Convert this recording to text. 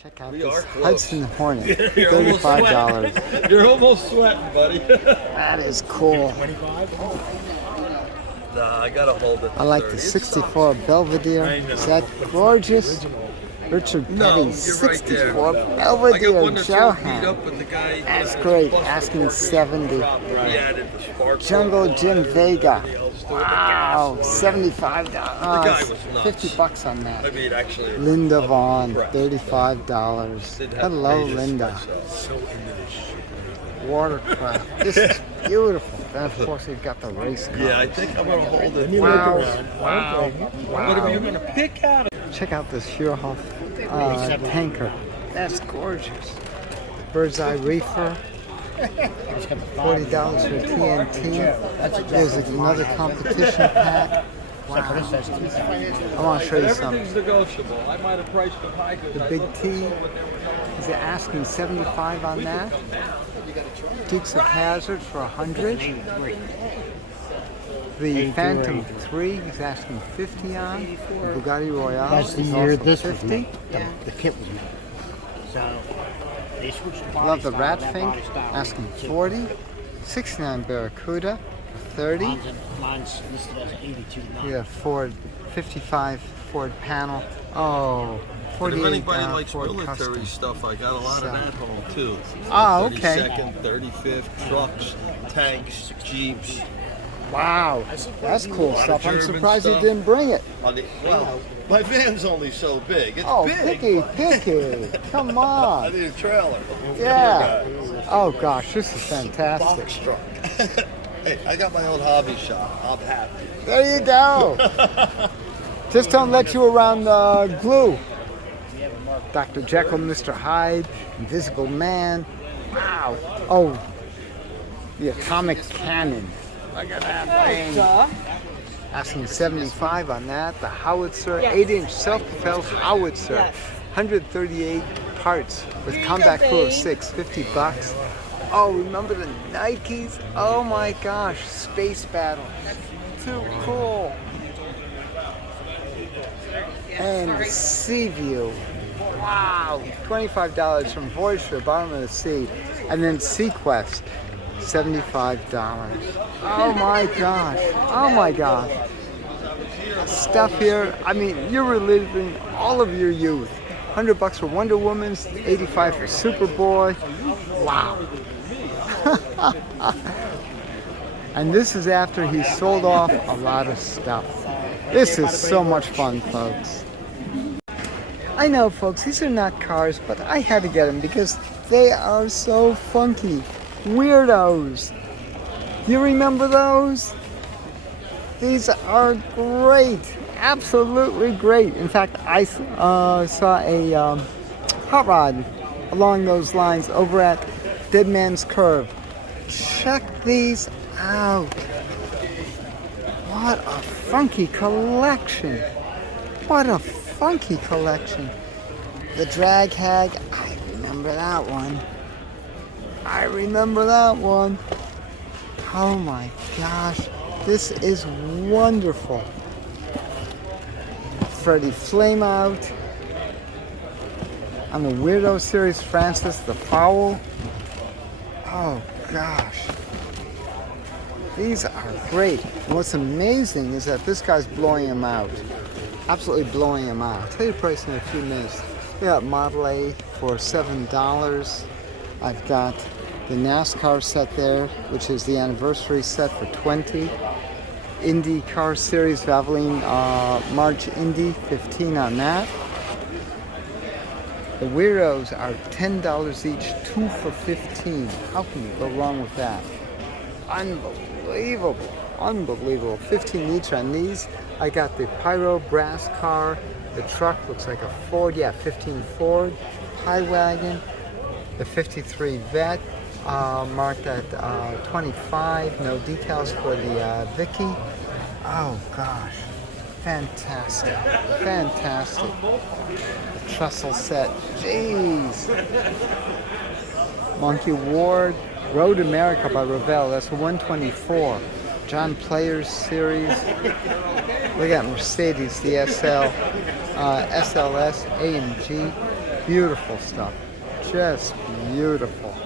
Check out this Hudson Hornet, $35. You're almost sweating, buddy. That is cool. Nah, I gotta hold it. I like the 64 Belvedere. Is that gorgeous? Richard Petty, 64 Belvedere Johan. That's great. Asking 70. Jungle Jim Vega. Wow, $75. $50 on that. Linda Vaughn, $35. Hello, Linda. Watercraft. This is beautiful. And of course, we've got the race car. Yeah, I think I'm gonna hold it. Wow, wow, wow. What are you gonna pick out? Check out this Huurhof tanker. That's gorgeous. Bird's Eye Reefer. $40 for TNT. There's another competition pack. Wow. I want to show you something. Everything's negotiable. I might have priced them high. The Big T. Is it asking 75 on that? Dukes of Hazzard for 100. The Phantom 3 is asking 50 on. The Bugatti Royale. That's the year this 50. was made. The kit was made. So they switched the Love the body Rat style, Fink, that body style asking was the 40. 69 Barracuda, 30. Mine's listed as 82. Yeah, Ford 55 Ford panel. Oh, 48 If anybody likes Ford military Custom. stuff, I got a lot of that home too. Oh, okay. 32nd, 35th, trucks, tanks, jeeps. Wow, that's cool stuff. I'm German surprised you stuff. didn't bring it. Well, my van's only so big. It's Oh, big. picky. Come I on. need a trailer. Yeah. Oh gosh, this is fantastic. Box truck. Hey, I got my own hobby shop. I'm happy. There you go. Just don't let you around glue. Dr. Jekyll, Mr. Hyde, Invisible Man. Wow. Oh, the atomic cannon. Look at that thing. Asking 75 on that. The howitzer, 8-inch self-propelled howitzer. 138 parts with combat crew of 6, $50. Oh, remember the Nikes? Oh my gosh, Space Battle. Too cool. And the Sea View. Wow, $25 from Voyage to the Bottom of the Sea. And then Sequest, $75. Oh my gosh, oh my gosh. Stuff here, I mean, you're reliving all of your youth. $100 for Wonder Woman, 85 for Superboy. Wow. And this is after he sold off a lot of stuff. This is so much fun, folks. I know, folks, these are not cars, but I had to get them because they are so funky. Weirdos. You remember those? These are great. Absolutely great. In fact, I saw a hot rod along those lines over at Dead Man's Curve. Check these out. What a funky collection. What a funky collection. The Drag Hag, I remember that one. I remember that one. Oh my gosh, this is wonderful. Freddie Flameout. On the Weirdo series, Francis the Fowl. Oh gosh. These are great. And what's amazing is that this guy's blowing him out. Absolutely blowing him out. I'll tell you the price in a few minutes. We got Model A for $7. I've got the NASCAR set there, which is the anniversary set for $20. Indy Car Series Valvoline March Indy, $15 on that. The Weirdos are $10 each, 2 for $15. How can you go wrong with that? Unbelievable, unbelievable. 15 each on these. I got the Pyro Brass car. The truck looks like a Ford, yeah, 15 Ford. High Wagon, the 53 Vet, marked at 25. No decals for the Vicky. Oh gosh, fantastic, fantastic. The Trestle set, jeez. Monkey Ward, Road America by Revell, that's a 124. John Players series. Look at Mercedes, the SL, SLS, AMG. Beautiful stuff. Just beautiful.